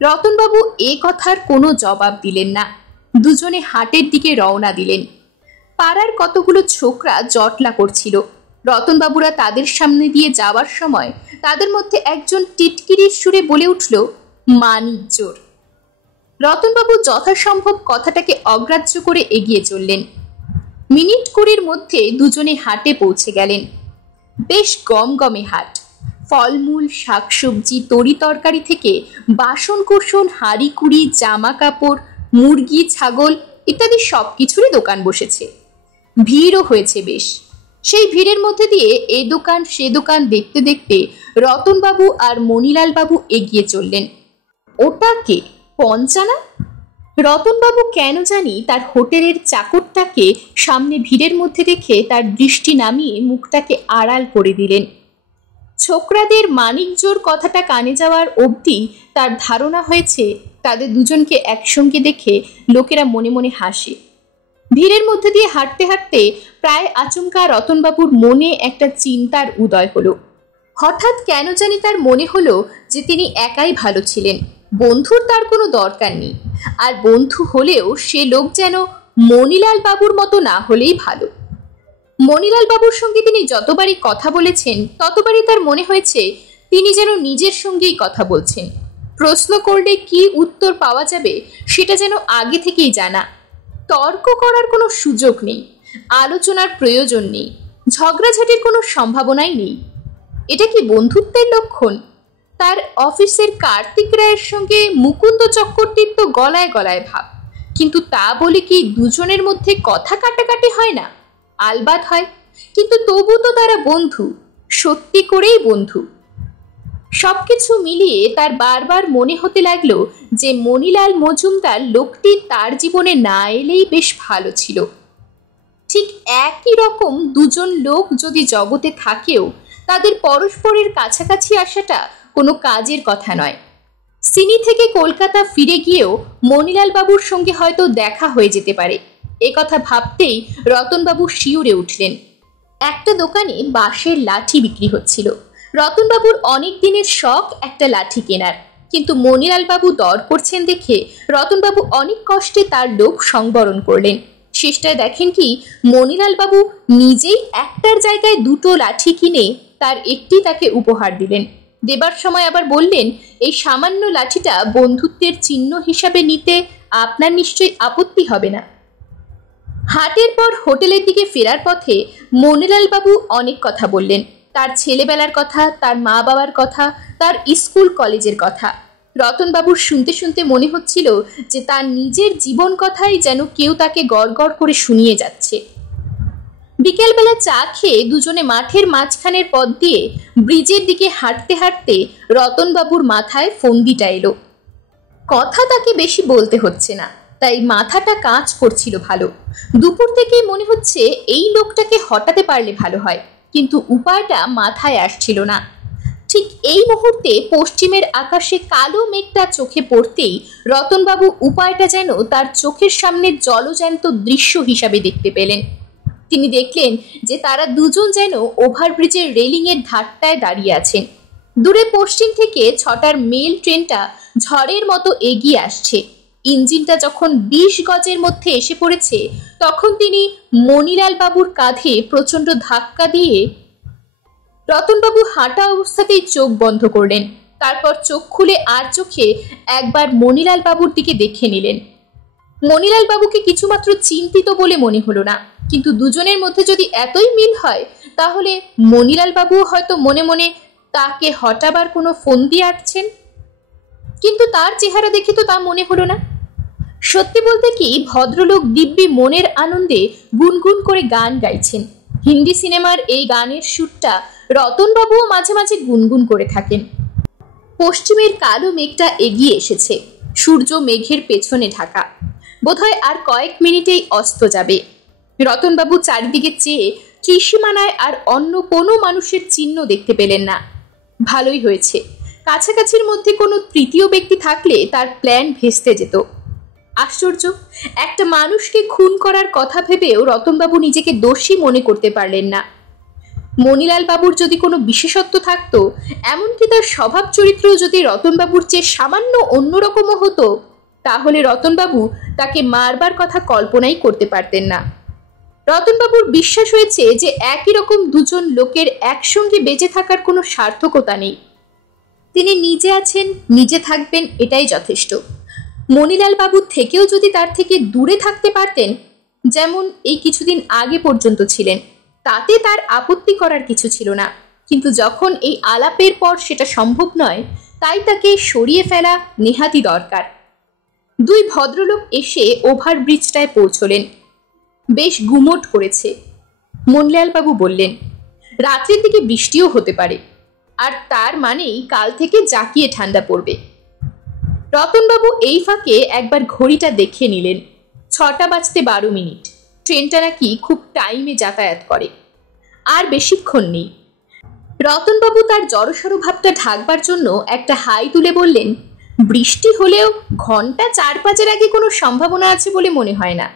রতনবাবু এ কথার কোনো জবাব দিলেন না। দুজনে হাটের দিকে রওনা দিলেন। পাড়ার কতগুলো ছোকরা জটলা করছিল। রতনবাবুরা তাদের সামনে দিয়ে যাওয়ার সময় তাদের মধ্যে একজন টিটকিরির সুরে বলে উঠল, মানিকজোর। রতনবাবু যথাসম্ভব কথাটাকে অগ্রাহ্য করে এগিয়ে চললেন। মিনিট 20-র মধ্যে দুজনে হাটে পৌঁছে গেলেন। বেশ গমগমে হাট। ফলমূল, শাকসবজি, তরি তরকারি থেকে বাসন কোসন, হাঁড়ি কুড়ি, জামা কাপড়, মুরগি, ছাগল ইত্যাদি সব কিছুরই দোকান বসেছে। ভিড়ও হয়েছে বেশ। সেই ভিড়ের মধ্যে দিয়ে এ দোকান সে দোকান দেখতে দেখতে রতনবাবু আর মণিলাল বাবু এগিয়ে চললেন। ওটা কে? পঞ্চানা? রতনবাবু কেন জানি তার হোটেলের চাকরটাকে সামনে ভিড়ের মধ্যে দেখে তার দৃষ্টি নামিয়ে মুখটাকে আড়াল করে দিলেন। ছোকরাদের মানিকজোর কথাটা কানে যাওয়ার অবধি তার ধারণা হয়েছে তাদের দুজনকে একসঙ্গে দেখে লোকেরা মনে মনে হাসে। ভিড়ের মধ্যে দিয়ে হাঁটতে হাঁটতে প্রায় আচমকা রতনবাবুর মনে একটা চিন্তার উদয় হলো। হঠাৎ কেন জানি তার মনে হলো যে তিনি একাই ভালো ছিলেন, বন্ধুর তার কোনো দরকার নেই। আর বন্ধু হলেও সে লোক যেন মণিলাল বাবুর মতো না হলেই ভালো। মণিলাল বাবুর সঙ্গে তিনি যতবারই কথা বলেছেন ততবারই তার মনে হয়েছে তিনি যেন নিজের সঙ্গেই কথা বলছেন। প্রশ্ন করলে কি উত্তর পাওয়া যাবে সেটা যেন আগে থেকেই জানা। তর্ক করার কোনো সুযোগ নেই, আলোচনার প্রয়োজন নেই, ঝগড়াঝাটির কোনো সম্ভাবনাই নেই। এটা কি বন্ধুত্বের লক্ষণ? তার অফিসের কার্তিক রায়ের সঙ্গে মুকুন্দ চক্রবর্তীর তো গলায় গলায় ভাব, কিন্তু তা বলে কি দুজনের মধ্যে কথা কাটাকাটি হয় না? আলবাত হয়, কিন্তু তবু তো তারা বন্ধু, সত্যি করেই বন্ধু। সবকিছু মিলিয়ে তার বারবার মনে হতে লাগলো যে মণিলাল মজুমদার লোকটি তার জীবনে না এলেই বেশ ভালো ছিল। ঠিক একই রকম দুজন লোক যদি জগতে থাকেও তাদের পরস্পরের কাছাকাছি আসাটা কোনো কাজের কথা নয়। সিনি থেকে কলকাতা ফিরে গিয়েও মণিলাল বাবুর সঙ্গে হয়তো দেখা হয়ে যেতে পারে। এ কথা ভাবতেই রতনবাবু শিউরে উঠলেন। একটা দোকানে বাঁশের লাঠি বিক্রি হচ্ছিল। রতনবাবুর অনেক দিনের শখ একটা লাঠি কেনার, কিন্তু মণিলাল বাবু দর করছেন দেখে রতনবাবু অনেক কষ্টে তার লোভ সংবরণ করলেন। শেষটায় দেখেন কি মণিলাল বাবু নিজেই একটার জায়গায় দুটো লাঠি কিনে তার একটি তাকে উপহার দিলেন। দেবার সময় আবার বললেন, এই সামান্য লাঠিটা বন্ধুত্বের চিহ্ন হিসাবে নিতে আপনার নিশ্চয়ই আপত্তি হবে না। হাটের পর হোটেলের দিকে ফেরার পথে মণিলাল বাবু অনেক কথা বললেন, তার ছেলেবেলার কথা, তার মা বাবার কথা, তার স্কুল কলেজের কথা। রতনবাবুর শুনতে শুনতে মনে হচ্ছিল যে তার নিজের জীবন কথাই যেন কেউ তাকে গড় গড় করে শুনিয়ে যাচ্ছে। বিকেলবেলা চা খেয়ে দুজনে মাঠের মাঝখানের পথ দিয়ে ব্রিজের দিকে হাঁটতে হাঁটতে রতনবাবুর মাথায় ফন্দিটা এলো। কথা তাকে বেশি বলতে হচ্ছে না, তাই মাথাটা কাজ করছিল ভালো। দুপুর থেকেই মনে হচ্ছে এই লোকটাকে হটাতে পারলে ভালো হয়, কিন্তু উপায়টা মাথায় আসছিল না। ঠিক এই মুহূর্তে পশ্চিমের আকাশে কালো মেঘটা চোখে পড়তেই রতনবাবু উপায়টা যেন তার চোখের সামনে জলজ্যান্ত দৃশ্য হিসাবে দেখতে পেলেন। তিনি দেখলেন যে তারা দুজন যেন ওভারব্রিজের রেলিংয়ের ধারটায় দাঁড়িয়ে আছেন। দূরে পশ্চিম থেকে 6টার মেল ট্রেনটা ঝড়ের মতো এগিয়ে আসছে। ইঞ্জিনটা যখন 20 গজের মধ্যে এসে পড়েছে তখন তিনি মণিলাল বাবুর কাঁধে প্রচন্ড ধাক্কা দিয়ে রতনবাবু হাঁটা অবস্থাতেই চোখ বন্ধ করলেন। তারপর চোখ খুলে আর চোখে একবার মণিলাল বাবুর দিকে দেখে নিলেন। মণিলাল বাবুকে কিছুমাত্র চিন্তিত বলে মনে হলো না, কিন্তু দুজনের মধ্যে যদি এতই মিল হয় তাহলে মণিলাল বাবু হয়তো মনে মনে তাকে হটাবার কোনো ফন্দি আঁটছেন, কিন্তু তার চেহারা দেখে তো তা মনে হলো না। সত্যি বলতে কি ভদ্রলোক দিব্যি মনের আনন্দে গুনগুন করে গান গাইছেন। হিন্দি সিনেমার এই গানের সুরটা রতনবাবুও মাঝে মাঝে গুনগুন করে থাকেন। পশ্চিমের কালো মেঘটা এগিয়ে এসেছে, সূর্য মেঘের পেছনে ঢাকা। বোধহয় আর কয়েক মিনিটেই অস্ত যাবে। রতনবাবু চারিদিকে চেয়ে ত্রিসীমানায় আর অন্য কোনো মানুষের চিহ্ন দেখতে পেলেন না। ভালোই হয়েছে, কাছাকাছির মধ্যে কোনো তৃতীয় ব্যক্তি থাকলে তার প্ল্যান ভেস্তে যেত। আশ্চর্য, একটা মানুষকে খুন করার কথা ভেবেও রতনবাবু নিজেকে দোষী মনে করতে পারলেন না। মণিলাল বাবুর যদি কোনো বিশেষত্ব থাকতো, এমনকি তার স্বভাব চরিত্র যদি রতনবাবুর চেয়ে সামান্য অন্যরকমও হতো, তাহলে রতনবাবু তাকে মারবার কথা কল্পনাই করতে পারতেন না। রতনবাবুর বিশ্বাস হয়েছে যে একই রকম দুজন লোকের একসঙ্গে বেঁচে থাকার কোনো সার্থকতা নেই। তিনি নিজে আছেন, নিজে থাকবেন, এটাই যথেষ্ট। মণিলাল বাবুর থেকেও যদি তার থেকে দূরে থাকতে পারতেন, যেমন এই কিছুদিন আগে পর্যন্ত ছিলেন, তাতে তার আপত্তি করার কিছু ছিল না। কিন্তু যখন এই আলাপের পর সেটা সম্ভব নয়, তাই তাকে সরিয়ে ফেলা নেহাতি দরকার। দুই ভদ্রলোক এসে ওভারব্রিজটায় পৌঁছলেন। বেশ গুমোট করেছে, মণিলালবাবু বললেন। রাত্রের দিকে বৃষ্টিও হতে পারে, আর তার মানেই কাল থেকে জাঁকিয়ে ঠান্ডা পড়বে। রতনবাবু এই ফাঁকে একবার ঘড়িটা দেখে নিলেন। 6:12। ট্রেনটা নাকি খুব টাইমে যাতায়াত করে। আর বেশিক্ষণ নেই। রতনবাবু তার জড়সড় ভাবটা ঢাকবার জন্য একটা হাই তুলে বললেন, বৃষ্টি হলেও ঘন্টা 4-5 আগে কোনো সম্ভাবনা আছে বলে মনে হয় না।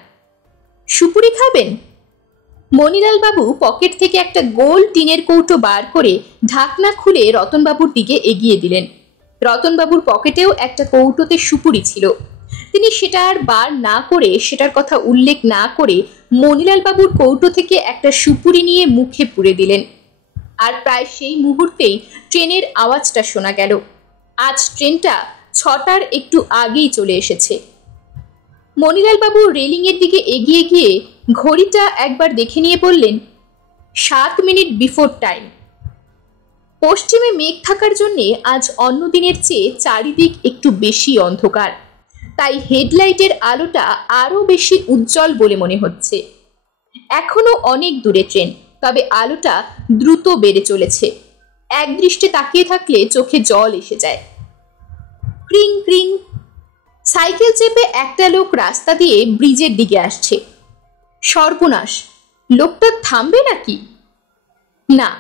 সুপুরি খাবেন? মণিলালবাবু পকেট থেকে একটা গোল টিনের কৌটো বার করে ঢাকনা খুলে রতনবাবুর দিকে এগিয়ে দিলেন। রতনবাবুর পকেটেও একটা কৌটোতে সুপুরি ছিল। তিনি সেটা আর বার না করে, সেটার কথা উল্লেখ না করে মণিলালবাবুর কৌটো থেকে একটা সুপুরি নিয়ে মুখে পুরে দিলেন। আর প্রায় সেই মুহূর্তেই ট্রেনের আওয়াজটা শোনা গেল। আজ ট্রেনটা 6টার একটু আগেই চলে এসেছে। মণিলালবাবু রেলিংয়ের দিকে এগিয়ে গিয়ে ঘড়িটা একবার দেখে নিয়ে বললেন, 7 মিনিট বিফোর টাইম। পশ্চিমে মেঘ থাকার জন্যে আজ অন্য দিনের চেয়ে চারিদিক একটু বেশি অন্ধকার, তাই হেডলাইটের আলোটা আরো বেশি উজ্জ্বল বলে মনে হচ্ছে। এখনো অনেক দূরে ট্রেন, তবে আলোটা দ্রুত বেড়ে চলেছে। একদৃষ্টে তাকিয়ে থাকলে চোখে জল এসে যায়। ক্রিং ক্রিং। সাইকেল চেপে একটা লোক রাস্তা দিয়ে ব্রিজের দিকে আসছে। সর্বনাশ, লোকটা থামবে নাকি? না,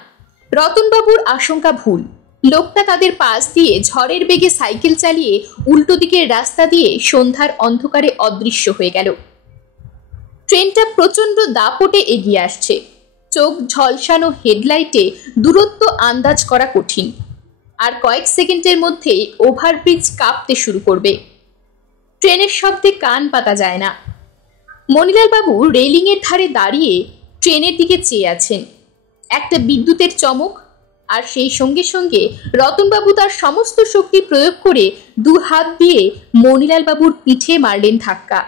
রতনবাবুর আশঙ্কা ভুল। লোকটা তাদের পাশ দিয়ে ঝড়ের বেগে সাইকেল চালিয়ে উল্টো দিকের রাস্তা দিয়ে সন্ধ্যার অন্ধকারে অদৃশ্য হয়ে গেল। ট্রেনটা প্রচন্ড দাপটে এগিয়ে আসছে। চোখ ঝলসানো হেডলাইটে দূরত্ব আন্দাজ করা কঠিন। আর কয়েক সেকেন্ডের মধ্যেই ওভারব্রিজ কাঁপতে শুরু করবে। ট্রেনের শব্দে কান পাতা যায় না। মণিলালবাবু রেলিংয়ের ধারে দাঁড়িয়ে ট্রেনের দিকে চেয়ে আছেন। একটা বিদ্যুতের চমক, আর সেই সঙ্গে সঙ্গে রতনবাবু তার সমস্ত শক্তি প্রয়োগ করে 2 হাত দিয়ে মণিলালবাবুর পিঠে মারলেন ধাক্কা।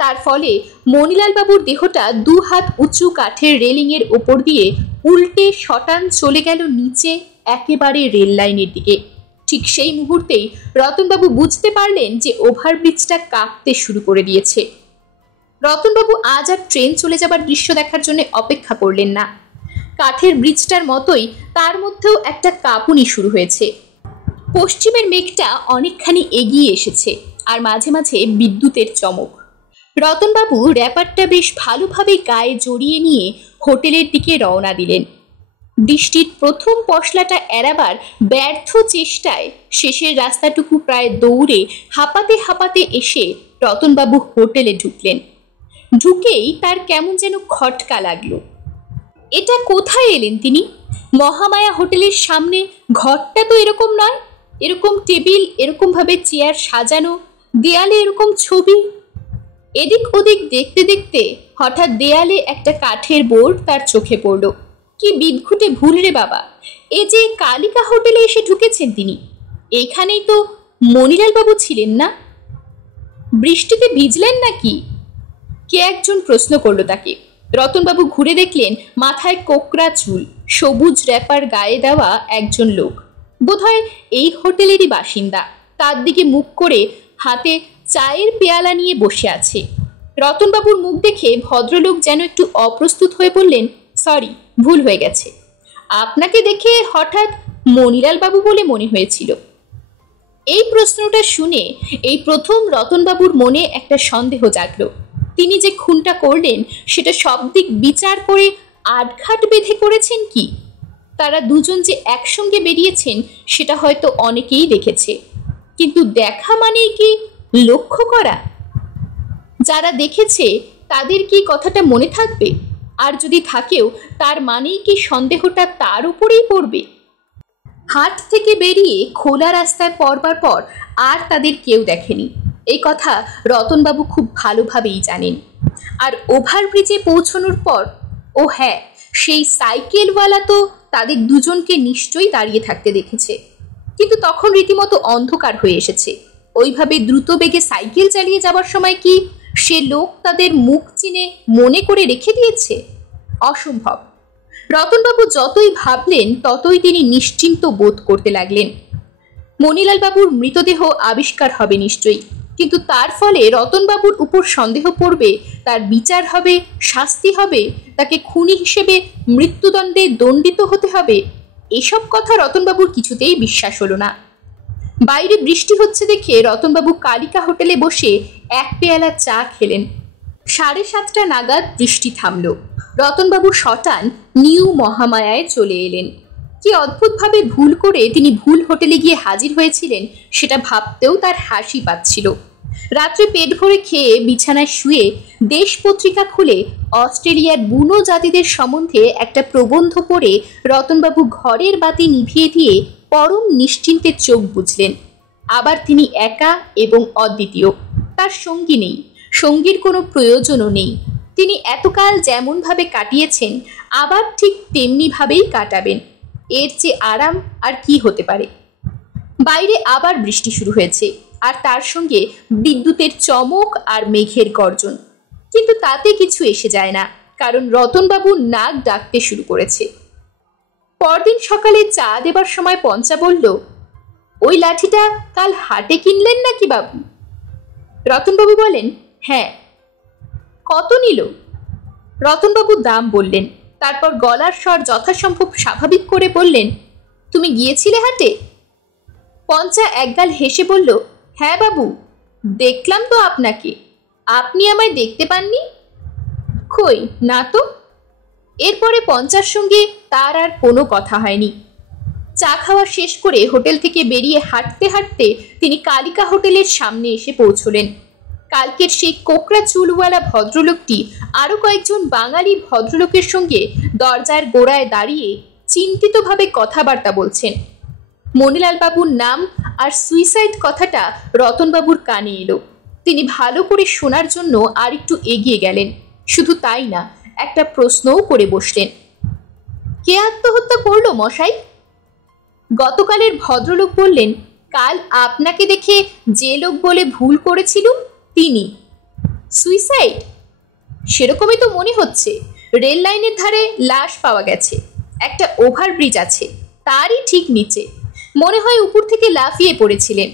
তার ফলে মণিলালবাবুর দেহটা 2 হাত উঁচু কাঠের রেলিংয়ের ওপর দিয়ে উল্টে শটান চলে গেল নিচে, একেবারে রেল লাইনের দিকে। ঠিক সেই মুহূর্তেই রতনবাবু বুঝতে পারলেন যে ওভারব্রিজটা কাঁপতে শুরু করে দিয়েছে। রতনবাবু আজ আর ট্রেন চলে যাবার দৃশ্য দেখার জন্য অপেক্ষা করলেন না। কাঠের ব্রিজটার মতোই তার মধ্যেও একটা কাঁপুনি শুরু হয়েছে। পশ্চিমের মেঘটা অনেকখানি এগিয়ে এসেছে, আর মাঝে মাঝে বিদ্যুতের চমক। রতনবাবু ব্যাপারটা বেশ ভালোভাবে গায়ে জড়িয়ে নিয়ে হোটেলের দিকে রওনা দিলেন। বৃষ্টির প্রথম পশলাটা এড়াবার ব্যর্থ চেষ্টায় শেষের রাস্তাটুকু প্রায় দৌড়ে হাঁপাতে হাঁপাতে এসে রতনবাবু হোটেলে ঢুকলেন। ঢুকেই তার কেমন যেন খটকা লাগলো। এটা কোথায় এলেন তিনি? মহামায়া হোটেলের সামনে। ঘরটা তো এরকম নয়। এরকম টেবিল, এরকম ভাবে চেয়ার সাজানো, দেয়ালে এরকম ছবি। এদিক ওদিক দেখতে দেখতে হঠাৎ দেয়ালে একটা কাঠের বোর্ড তার চোখে পড়ল। কি বিদঘুটে ভুল রে বাবা! এ যে কালিকা হোটেলে এসে ঢুকেছেন তিনি। এখানেই তো মণিলালবাবু ছিলেন না? বৃষ্টিতে ভিজলেন নাকি? কে একজন প্রশ্ন করলো তাকে। রতনবাবু ঘুরে দেখলেন মাথায় কোকড়া চুল, সবুজ র্যাপার গায়ে দেওয়া একজন লোক, বোধহয় এই হোটেলেরই বাসিন্দা। তার দিকে মুখ করে হাতে চায়ের পেয়ালা নিয়ে বসে আছে। রতনবাবুর মুখ দেখে ভদ্রলোক যেন একটু অপ্রস্তুত হয়ে বললেন, সরি, ভুল হয়ে গেছে। আপনাকে দেখে হঠাৎ মণিলালবাবু বলে মনে হয়েছিল। এই প্রশ্নটা শুনে এই প্রথম রতনবাবুর মনে একটা সন্দেহ জাগলো। তিনি যে খুনটা করলেন সেটা সব দিক বিচার করে আটঘাট বেঁধে করেছেন কি? তারা দুজন যে একসঙ্গে বেরিয়েছেন সেটা হয়তো অনেকেই দেখেছে, কিন্তু দেখা মানেই কি লক্ষ্য করা? যারা দেখেছে তাদের কি কথাটা মনে থাকবে? আর যদি থাকেও, তার মানেই কি সন্দেহটা তার উপরেই পড়বে? হাট থেকে বেরিয়ে খোলা রাস্তায় পড়বার পর আর তাদের কেউ দেখেনি, এই কথা রতনবাবু খুব ভালোভাবেই জানেন। আর ওভারব্রিজে পৌঁছানোর পর, ও হ্যাঁ, সেই সাইকেলওয়ালা তো তাদের দুজনকে নিশ্চয়ই দাঁড়িয়ে থাকতে দেখেছে, কিন্তু তখন রীতিমতো অন্ধকার হয়ে এসেছে। ওইভাবে দ্রুত বেগে সাইকেল চালিয়ে যাবার সময় কি সে লোক তাদের মুখ চিনে মনে করে রেখে দিয়েছে? অসম্ভব। রতনবাবু যতই ভাবলেন ততই তিনি নিশ্চিন্ত বোধ করতে লাগলেন। মণিলালবাবুর মৃতদেহ আবিষ্কার হবে নিশ্চয়ই, কিন্তু তার ফলে রতনবাবুর উপর সন্দেহ পড়বে, তার বিচার হবে, শাস্তি হবে, তাকে খুনি হিসেবে মৃত্যুদণ্ডে দণ্ডিত হতে হবে। এসব কথা রতনবাবুর কিছুতেই বিশ্বাস হলো না। বাইরে বৃষ্টি হচ্ছে দেখে রতনবাবু কালিকা হোটেলে বসে এক পেয়ালা চা খেলেন। 7:30 নাগাদ বৃষ্টি থামল। রতনবাবু শটান নিউ মহামায়ায় চলে এলেন। কি অদ্ভুতভাবে ভুল করে তিনি ভুল হোটেলে গিয়ে হাজির হয়েছিলেন সেটা ভাবতেও তার হাসি পাচ্ছিল। রাত্রে পেট ভরে খেয়ে বিছানায় শুয়ে দেশ পত্রিকা খুলে অস্ট্রেলিয়ার বুনো জাতিদের সম্বন্ধে একটা প্রবন্ধ পড়ে রতনবাবু ঘরের বাতি নিভিয়ে দিয়ে পরম নিশ্চিন্তে চোখ বুঝলেন। আবার তিনি একা এবং অদ্বিতীয়, তার সঙ্গী নেই, সঙ্গীর কোনো প্রয়োজনও নেই। তিনি এতকাল যেমনভাবে কাটিয়েছেন আবার ঠিক তেমনিভাবেই কাটাবেন। এর চেয়ে আরাম আর কি হতে পারে। বাইরে আবার বৃষ্টি শুরু হয়েছে, আর তার সঙ্গে বিদ্যুতের চমক আর মেঘের গর্জন। কিন্তু তাতে কিছু এসে যায় না, কারণ রতনবাবু নাক ডাকতে শুরু করেছে। পরদিন সকালে চা দেবার সময় পঞ্চা বলল, ওই লাঠিটা কাল হাটে কিনলেন নাকি বাবু? রতনবাবু বলেন, হ্যাঁ। কত নিল? রতনবাবু দাম বললেন। তারপর গলার স্বর যথাসম্ভব স্বাভাবিক করে বললেন, তুমি গিয়েছিলে হাটে? পঞ্চা একগাল হেসে বলল, হ্যাঁ বাবু, দেখলাম তো আপনাকে। আপনি আমায় দেখতে পাননি? কই না তো। এরপরে পঞ্চার সঙ্গে তার আর কোনো কথা হয়নি। চা খাওয়া শেষ করে হোটেল থেকে বেরিয়ে হাঁটতে হাঁটতে তিনি কালিকা হোটেলের সামনে এসে পৌঁছলেন। কালকের সেই কোকড়া চুলওয়ালা ভদ্রলোকটি আরো কয়েকজন বাঙালি ভদ্রলোকের সঙ্গে দরজার গোড়ায় দাঁড়িয়ে চিন্তিতভাবে কথাবার্তা বলছেন। মণিলাল বাবুর নাম আর সুইসাইড কথাটা রতনবাবুর কানে এলো। তিনি ভালো করে শোনার জন্য আর একটু এগিয়ে গেলেন। শুধু তাই না, একটা প্রশ্নও করে বসলেন। কে আত্মহত্যা করলো মশাই? গতকালের ভদ্রলোক বললেন, কাল আপনাকে দেখে যে লোক বলে ভুল করেছিল তিনি। সুইসাইড? সেরকমই তো মনে হচ্ছে। রেল লাইনের ধারে লাশ পাওয়া গেছে, একটা ওভারব্রিজ আছে তারই ঠিক নিচে। মনে হয় উপর থেকে লাফিয়ে পড়েছিলেন।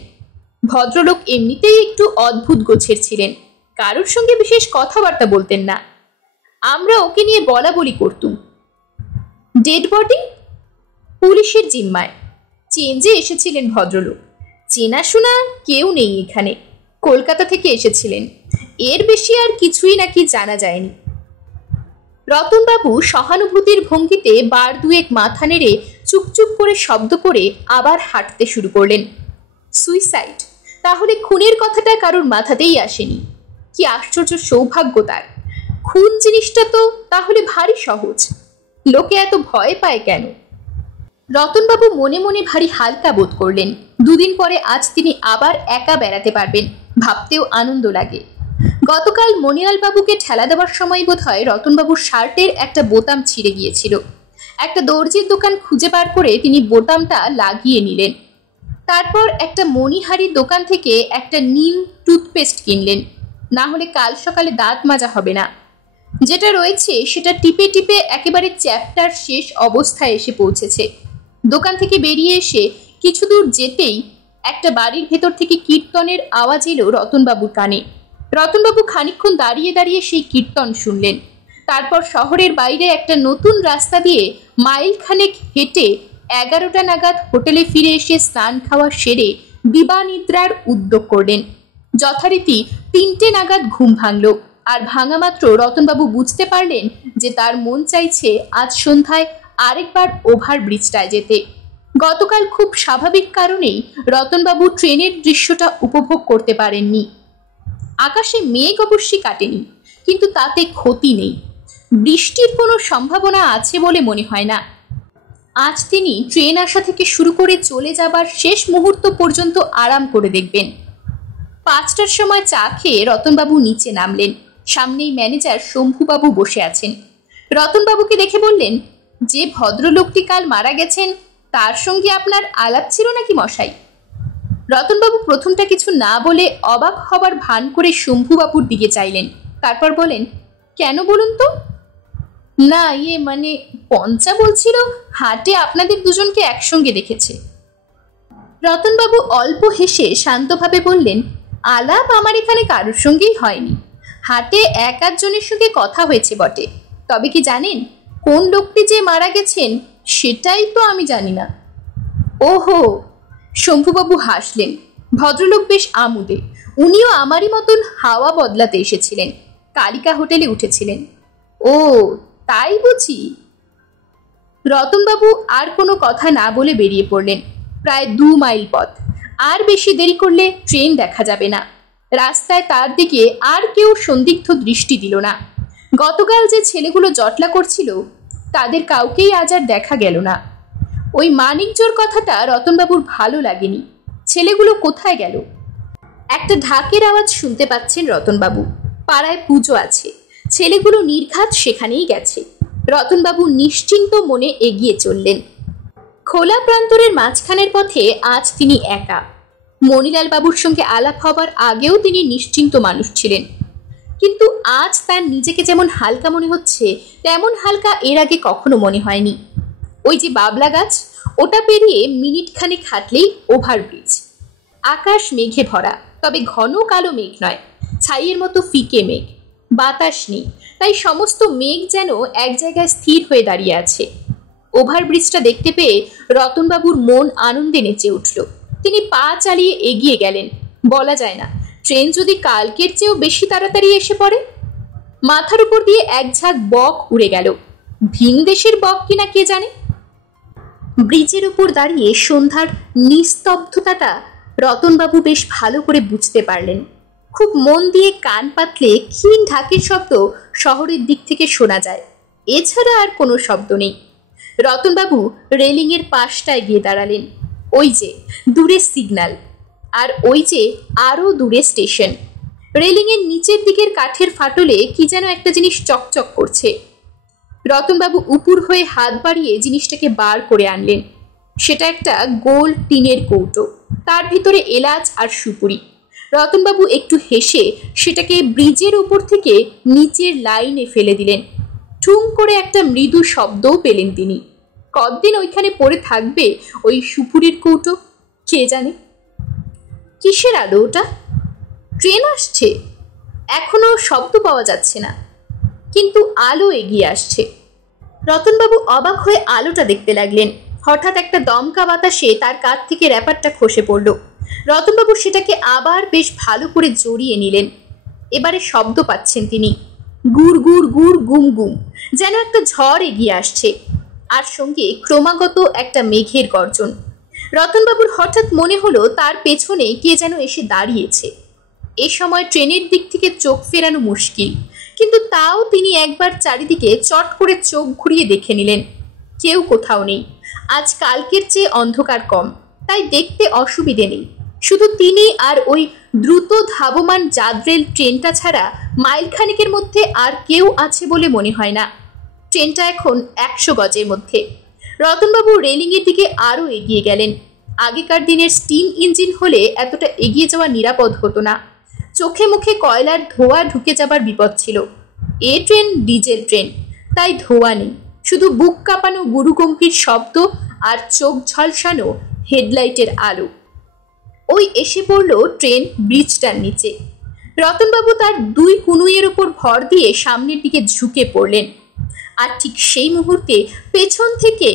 ভদ্রলোক এমনিতেই একটু অদ্ভুত গোছের ছিলেন, কারোর সঙ্গে বিশেষ কথাবার্তা বলতেন না। আমরা ওকে নিয়ে বলা বলি করতুম। Dead body? পুলিশের জিম্মায়। চেঞ্জে এসেছিলেন ভদ্রলোক। চেনাশোনা কেউ নেই এখানে, কলকাতা থেকে এসেছিলেন। এর বেশি আর কিছুই নাকি জানা যায়নি। রতনবাবু সহানুভূতির ভঙ্গিতে বার দুয়েক মাথা নেড়ে চুপচুপ করে শব্দ করে আবার হাঁটতে শুরু করলেন। সুইসাইড? তাহলে খুনের কথাটা কারোর মাথাতেই আসেনি। কি আশ্চর্য সৌভাগ্য তার! খুন জিনিসটা তো তাহলে ভারী সহজ। লোকে এত ভয় পায় কেন? রতনবাবু মনে মনে ভারী হালকা বোধ করলেন। দুদিন পরে আজ তিনি আবার একা বেড়াতে পারবেন, ভাবতেও আনন্দ লাগে। গতকাল মণিলাল বাবুকে ঠেলা দেওয়ার সময় বোধহয় রতনবাবুর শার্টের একটা বোতাম ছিঁড়ে গিয়েছিল। একটা দর্জির দোকান খুঁজে বার করে তিনি বোতামটা লাগিয়ে নিলেন। তারপর একটা মণিহারির দোকান থেকে একটা নিম টুথপেস্ট কিনলেন, না হলে কাল সকালে দাঁত মাজা হবে না। যেটা রয়েছে সেটা টিপে টিপে একেবারে চ্যাপ্টার শেষ অবস্থায় এসে পৌঁছেছে। দোকান থেকে বেরিয়ে এসে কিছু দূর যেতেই একটা বাড়ির ভেতর থেকে কীর্তনের আওয়াজ এলো রতনবাবুর কানে। রতনবাবু খানিকক্ষণ দাঁড়িয়ে দাঁড়িয়ে সেই কীর্তন শুনলেন। তারপর শহরের বাইরে একটা নতুন রাস্তা দিয়ে মাইল খানেক হেঁটে 11টা নাগাদ হোটেলে ফিরে এসে স্নান খাওয়া সেরে দিবানিদ্রার উদ্যোগ করলেন। যথারীতি 3টে নাগাদ ঘুম ভাঙল, আর ভাঙা মাত্র রতনবাবু বুঝতে পারলেন যে তার মন চাইছে আজ সন্ধ্যায় আরেকবার ওভারব্রিজটায় যেতে। গতকাল খুব স্বাভাবিক কারণেই রতনবাবু ট্রেনের দৃশ্যটা উপভোগ করতে পারেননি। আকাশে মেঘ অবশ্যই কাটেনি, কিন্তু তাতে ক্ষতি নেই। বৃষ্টির কোনো সম্ভাবনা আছে বলে মনে হয় না। আজ তিনি ট্রেন আসা থেকে শুরু করে চলে যাবার শেষ মুহূর্ত পর্যন্ত আরাম করে দেখবেন। 5টার সময় চা খেয়ে রতনবাবু নিচে নামলেন। সামনেই ম্যানেজার শম্ভুবাবু বসে আছেন। রতনবাবুকে দেখে বললেন, যে ভদ্রলোকটি কাল মারা গেছেন তার সঙ্গে আপনার আলাপ ছিল নাকি মশাই? রতনবাবু প্রথমটা কিছু না বলে অবাক হবার ভান করে শম্ভুবাবুর দিকে চাইলেন। তারপর বলেন, কেন বলুন তো? না, মানে পঞ্চা বলছিল হাটে আপনাদের দুজনকে একসঙ্গে দেখেছে। রতনবাবু অল্প হেসে শান্তভাবে বললেন, আলাপ আমার এখানে কারোর সঙ্গেই হয়নি। হাটে এক আধজনের সঙ্গে কথা হয়েছে বটে, তবে কি জানেন কোন লোকটি যে মারা গেছেন সেটাই তো আমি জানি না। ওহো, শম্ভুবাবু হাসলেন। ভদ্রলোক বেশ আমোদে। উনিও আমারই মতন হাওয়া বদলাতে এসেছিলেন, কালিকা হোটেলে উঠেছিলেন। ও তাই বুঝি। রতনবাবু আর কোনো কথা না বলে বেরিয়ে পড়লেন। প্রায় 2 মাইল পথ। আর বেশি দেরি করলে ট্রেন দেখা যাবে না। রাস্তায় তার দিকে আর কেউ সন্দিগ্ধ দৃষ্টি দিল না। গতকাল যে ছেলেগুলো জটলা করছিল তাদের কাউকেই আজ আর দেখা গেল না। ওই মানিকজোর কথাটা রতনবাবুর ভালো লাগেনি। ছেলেগুলো কোথায় গেল? একটা ঢাকের আওয়াজ শুনতে পাচ্ছেন রতনবাবু। পাড়ায় পুজো আছে, ছেলেগুলো নির্ঘাত সেখানেই গেছে। রতনবাবু নিশ্চিন্ত মনে এগিয়ে চললেন। খোলা প্রান্তরের মাঝখানের পথে আজ তিনি একা। মণিলাল বাবুর সঙ্গে আলাপ হবার আগেও তিনি নিশ্চিন্ত মানুষ ছিলেন, কিন্তু আজ তার নিজেকে যেমন হালকা মনে হচ্ছে তেমন হালকা এর আগে কখনো মনে হয়নি। ওই যে বাবলা গাছ, ওটা পেরিয়ে মিনিট খানেক হাঁটলেই ওভারব্রিজ। আকাশ মেঘে ভরা, তবে ঘন কালো মেঘ নয়, ছাইয়ের মতো ফিকে মেঘ। বাতাস নেই, তাই সমস্ত মেঘ যেন এক জায়গায় স্থির হয়ে দাঁড়িয়ে আছে। ওভারব্রিজটা দেখতে পেয়ে রতনবাবুর মন আনন্দে নেচে উঠল। তিনি পা চালিয়ে এগিয়ে গেলেন। বলা যায় না, ট্রেন যদি কালকের চেয়েও বেশি তাড়াতাড়ি এসে পড়ে। মাথার উপর দিয়ে এক ঝাঁক বক উড়ে গেল। ভিন দেশের বক কিনা কে জানে। ব্রিজের উপর দাঁড়িয়ে সন্ধ্যার নিস্তব্ধতাটা রতনবাবু বেশ ভালো করে বুঝতে পারলেন। খুব মন দিয়ে কান পাতলে ক্ষীণ ঢাকের শব্দ শহরের দিক থেকে শোনা যায়, এছাড়া আর কোনো শব্দ নেই। রতনবাবু রেলিংয়ের পাশটায় গিয়ে দাঁড়ালেন। ওই যে দূরে সিগন্যাল, আর ওই যে আরো দূরে স্টেশন। রেলিংয়ের নিচের দিকের কাঠের ফাটলে কি যেন একটা জিনিস চকচক করছে। রতনবাবু উপুর হয়ে হাত বাড়িয়ে জিনিসটাকে বার করে আনলেন। সেটা একটা গোল টিনের কৌটো, তার ভিতরে এলাচ আর সুপুরি। রতনবাবু একটু হেসে সেটাকে ব্রিজের উপর থেকে নিচের লাইনে ফেলে দিলেন। ঠুং করে একটা মৃদু শব্দও পেলেন তিনি। কতদিন ওইখানে পড়ে থাকবে ওই সুপুরির কৌটো কে জানে। কিসের আলো ওটা? ট্রেন আসছে? এখনো শব্দ পাওয়া যাচ্ছে না, কিন্তু আলো এগিয়ে আসছে। রতনবাবু অবাক হয়ে আলোটা দেখতে লাগলেন। হঠাৎ একটা দমকা বাতাসে তার কাঁধ থেকে র্যাপারটা খসে পড়ল। রতনবাবু সেটাকে আবার বেশ ভালো করে জড়িয়ে নিলেন। এবারে শব্দ পাচ্ছেন তিনি, গুড় গুড় গুড় গুম গুম, যেন একটা ঝড় এগিয়ে আসছে, আর সঙ্গে ক্রমাগত একটা মেঘের গর্জন। রতনবাবুর হঠাৎ মনে হলো তার পেছনে কে যেন এসে দাঁড়িয়েছে। এ সময় ট্রেনের দিক থেকে চোখ ফেরানো মুশকিল, কিন্তু তাও তিনি একবার চারিদিকে চট করে চোখ ঘুরিয়ে দেখে নিলেন। কেউ কোথাও নেই। আজ কালকের চেয়ে অন্ধকার কম, তাই দেখতে অসুবিধে নেই। শুধু তিনি আর ওই দ্রুত ধাবমান জাদরেল ট্রেনটা ছাড়া মাইলখানেকের মধ্যে আর কেউ আছে বলে মনে হয় না। ট্রেনটা এখন 100 গজের মধ্যে। রতনবাবু রেলিংয়ের দিকে আরও এগিয়ে গেলেন। আগেকার দিনের স্টিম ইঞ্জিন হলে এতটা এগিয়ে যাওয়া নিরাপদ হতো না। চোখে মুখে কয়লার ধোঁয়া ঢুকে যাবার বিপদ ছিল। এ ট্রেন ডিজেল ট্রেন, তাই ধোঁয়া নেই, শুধু বুক কাঁপানো গুরুগম্ভীর শব্দ আর চোখ ঝলসানো হেডলাইটের আলো। ওই এসে পড়ল ট্রেন ব্রিজটার নিচে। রতনবাবু তার 2 কুনুইয়ের উপর ভর দিয়ে সামনের দিকে ঝুঁকে পড়লেন। আর ঠিক সেই মুহূর্তে পেছন থেকে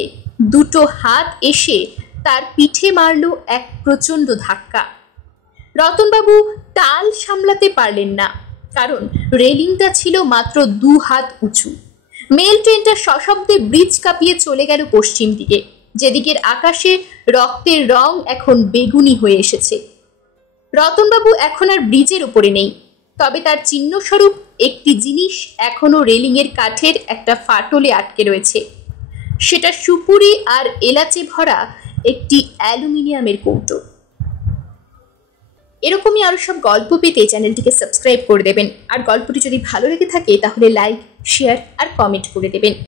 2টো হাত এসে তার পিঠে মারল এক প্রচণ্ড ধাক্কা। রতনবাবু তাল সামলাতে পারলেন না, কারণ রেলিংটা ছিল মাত্র 2 হাত উঁচু। মেল ট্রেনটা সশব্দে ব্রিজ কাঁপিয়ে চলে গেল পশ্চিম দিকে, যেদিকের আকাশে রক্তের রং এখন বেগুনি হয়ে এসেছে। রতনবাবু এখন আর ব্রিজের উপরে নেই, তবে তার চিহ্নস্বরূপ একটি জিনিস এখনো রেলিংয়ের কাঠের একটা ফাটলে আটকে রয়েছে। সেটা সুপুরি আর এলাচে ভরা একটি অ্যালুমিনিয়ামের কৌটো। এরকমই আরো সব গল্প পেতে চ্যানেলটিকে সাবস্ক্রাইব করে দেবেন। আর গল্পটি যদি ভালো লেগে থাকে তাহলে লাইক, শেয়ার আর কমেন্ট করে দেবেন।